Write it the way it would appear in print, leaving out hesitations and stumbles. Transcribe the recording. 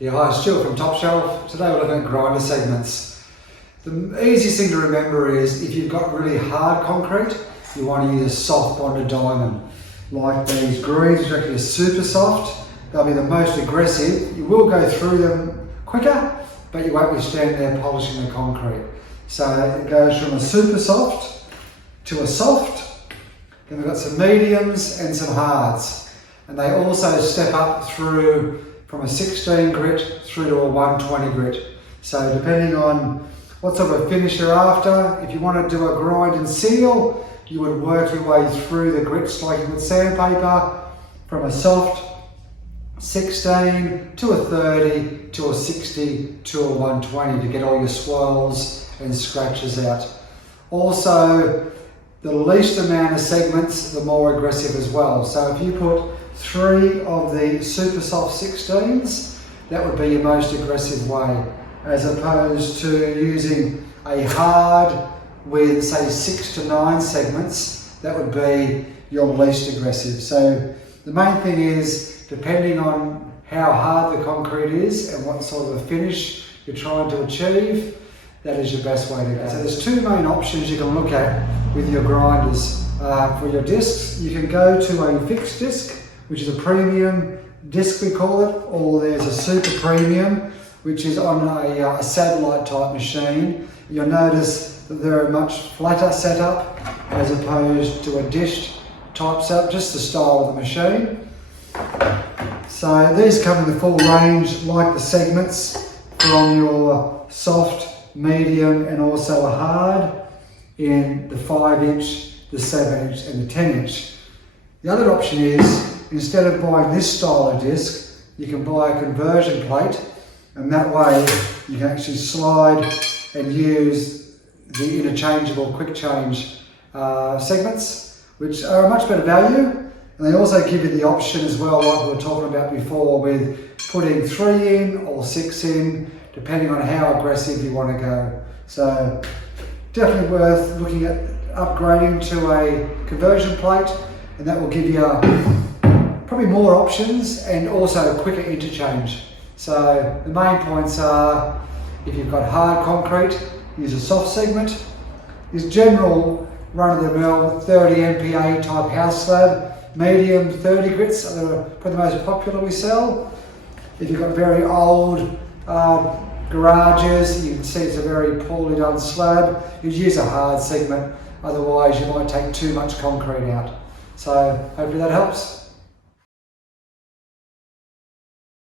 Yeah, hi, Stuart from Top Shelf. Today we're looking at grinder segments. The easiest thing to remember is if you've got really hard concrete, you want to use a soft bonded diamond. Like these greaves, which are actually super soft. They'll be the most aggressive. You will go through them quicker, but you won't withstand their polishing the concrete. So it goes from a super soft to a soft. Then we've got some mediums and some hards. And they also step up through from a 16 grit through to a 120 grit. So depending on what sort of finish you're after, if you want to do a grind and seal, you would work your way through the grits like you would sandpaper, from a soft 16 to a 30 to a 60 to a 120 to get all your swirls and scratches out. Also, the least amount of segments, the more aggressive as well. So if you put 3 of the super soft 16s, that would be your most aggressive way, as opposed to using a hard with say 6 to 9 segments. That would be your least aggressive. So the main thing is, depending on how hard the concrete is and what sort of a finish you're trying to achieve, that is your best way to go. So there's 2 main options you can look at with your grinders. For your discs, you can go to a fixed disc, which is a premium disc we call it, or there's a super premium, which is on a satellite type machine. You'll notice that they're a much flatter setup as opposed to a dish type setup, just the style of the machine. So these come in the full range, like the segments, from your soft, medium and also a hard, in the 5-inch, the 7-inch and the 10-inch. The other option is, instead of buying this style of disc, you can buy a conversion plate, and that way you can actually slide and use the interchangeable quick change segments, which are a much better value. And they also give you the option as well, like we were talking about before, with putting 3 in or 6 in, depending on how aggressive you want to go. So definitely worth looking at upgrading to a conversion plate, and that will give you probably more options and also quicker interchange. So the main points are, if you've got hard concrete, use a soft segment. This general run-of-the-mill 30 MPa type house slab, medium 30 grits are probably the most popular we sell. If you've got very old garages, you can see it's a very poorly done slab, you'd use a hard segment, otherwise you might take too much concrete out. So hopefully that helps.